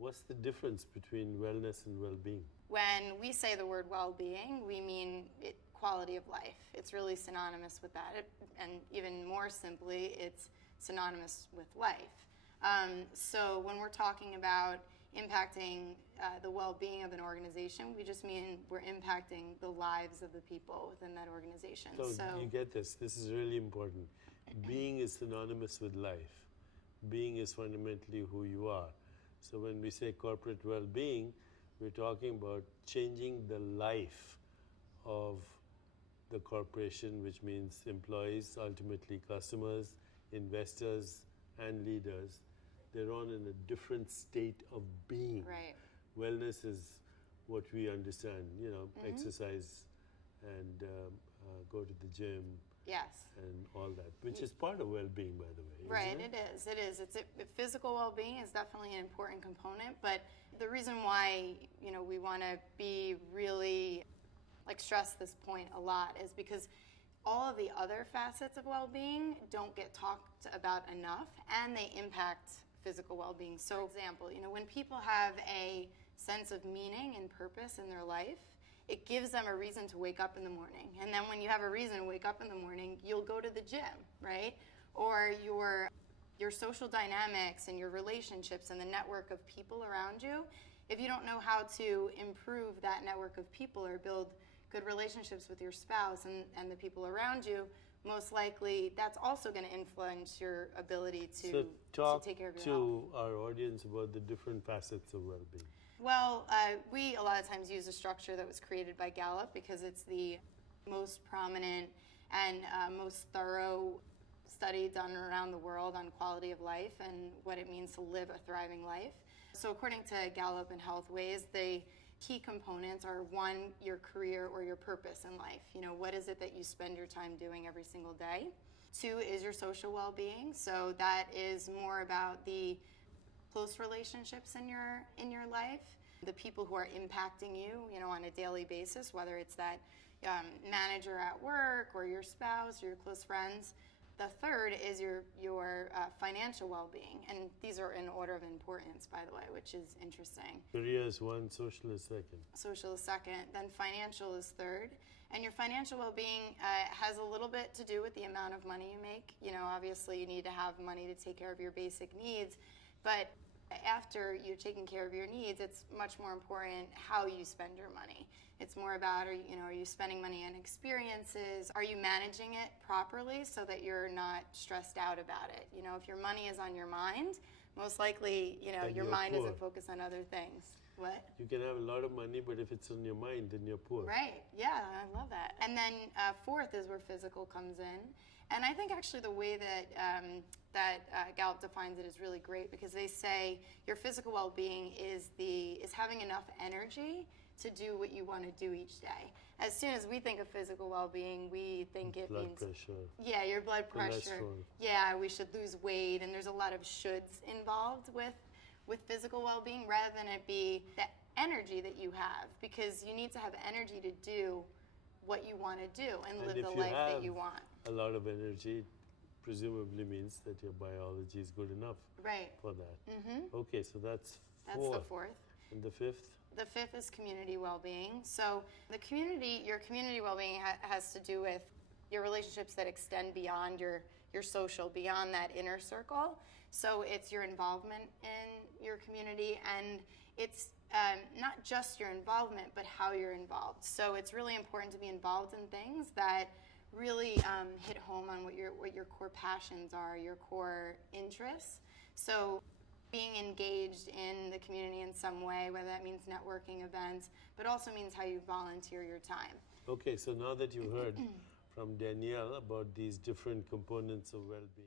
What's the difference between wellness and well-being? When we say the word well-being, we mean quality of life. It's really synonymous with that. And even more simply, it's synonymous with life. So when we're talking about impacting the well-being of an organization, we just mean we're impacting the lives of the people within that organization. So you get this. This is really important. Being is synonymous with life. Being is fundamentally who you are. So when we say corporate well-being, we're talking about changing the life of the corporation, which means employees, ultimately customers, investors, and leaders. They're all in a different state of being. Right. Wellness is what we understand, exercise and go to the gym. Yes. And all that, which is part of well-being, by the way. Right, it is. Physical well-being is definitely an important component, but the reason why, we want to be really, stress this point a lot is because all of the other facets of well-being don't get talked about enough, and they impact physical well-being. So, for example, when people have a sense of meaning and purpose in their life, it gives them a reason to wake up in the morning. And then when you have a reason to wake up in the morning, you'll go to the gym, right? Or your social dynamics and your relationships and the network of people around you, if you don't know how to improve that network of people or build good relationships with your spouse and the people around you, most likely that's also going to influence your ability to take care of your health. To our audience about the different facets of well-being. Well, we a lot of times use a structure that was created by Gallup because it's the most prominent and most thorough study done around the world on quality of life and what it means to live a thriving life. So according to Gallup and Healthways, the key components are, one, your career or your purpose in life. What is it that you spend your time doing every single day? Two is your social well-being. So that is more about the close relationships in your life, the people who are impacting you, on a daily basis, whether it's that manager at work or your spouse or your close friends. The third is your financial well-being, and these are in order of importance, by the way, which is interesting. Career is one, social is second. Social is second, then financial is third. And your financial well-being has a little bit to do with the amount of money you make. Obviously you need to have money to take care of your basic needs, but after you're taking care of your needs, it's much more important how you spend your money. It's more about, are you spending money on experiences? Are you managing it properly so that you're not stressed out about it? If your money is on your mind, most likely, your mind isn't focused on other things. What? You can have a lot of money, but if it's on your mind, then you're poor. Right. Yeah, I love that. And then fourth is where physical comes in. And I think actually the way that Gallup defines it is really great, because they say your physical well-being is having enough energy to do what you want to do each day. As soon as we think of physical well-being, we think it means blood pressure. Yeah, your blood pressure. Cholesterol. Yeah, we should lose weight, and there's a lot of shoulds involved with physical well-being, rather than it be the energy that you have, because you need to have energy to do what you want to do and live the life that you want. A lot of energy presumably means that your biology is good enough for that. Mm-hmm. Okay, so that's fourth. That's the fourth. And the fifth? The fifth is community well-being. So your community well-being has to do with your relationships that extend beyond your social, beyond that inner circle. So it's your involvement in your community, and it's not just your involvement, but how you're involved. So it's really important to be involved in things that really hit home on what your core passions are, your core interests. So being engaged in the community in some way, whether that means networking events, but also means how you volunteer your time. Okay, so now that you've heard from Danielle about these different components of well-being,